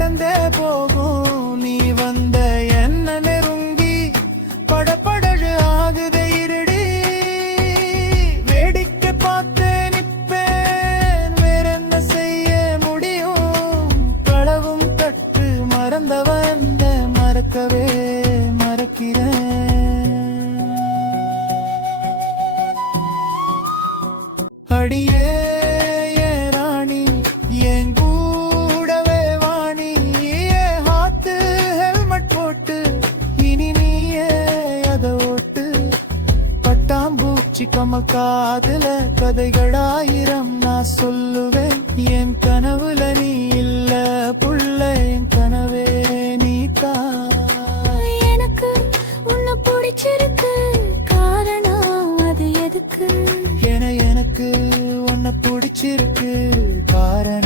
கடந்தே போகும். நீ வந்த என்ன நெருங்கி படபடழு ஆகுதே இருடி. வேடிக்கை பார்த்தே நிப்பேன், வேற என்ன செய்ய முடியும். களவும் கற்று மறந்தவன் மறக்கவே மறக்கிறேன். அடியே ராணி என் கூடவே வாணி. ஹாத்து ஹெல்மெட் போட்டு இனி நீயே அதை ஓட்டு. பட்டாம்பூச்சி கமக்காதுல கதைகளாயிரம் நான் சொல்லுவேன். என் கனவுல நீ இல்ல புள்ள, என் கனவே நீதா. எனக்கு உன்னை பிடிச்சிருக்கு, காரணம் அது எதுக்கு? எனக்கு உன்னை பிடிச்சிருக்கு, காரணம்